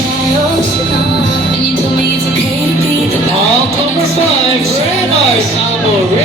And you told me it's okay to be the Number 5, Renard Amore.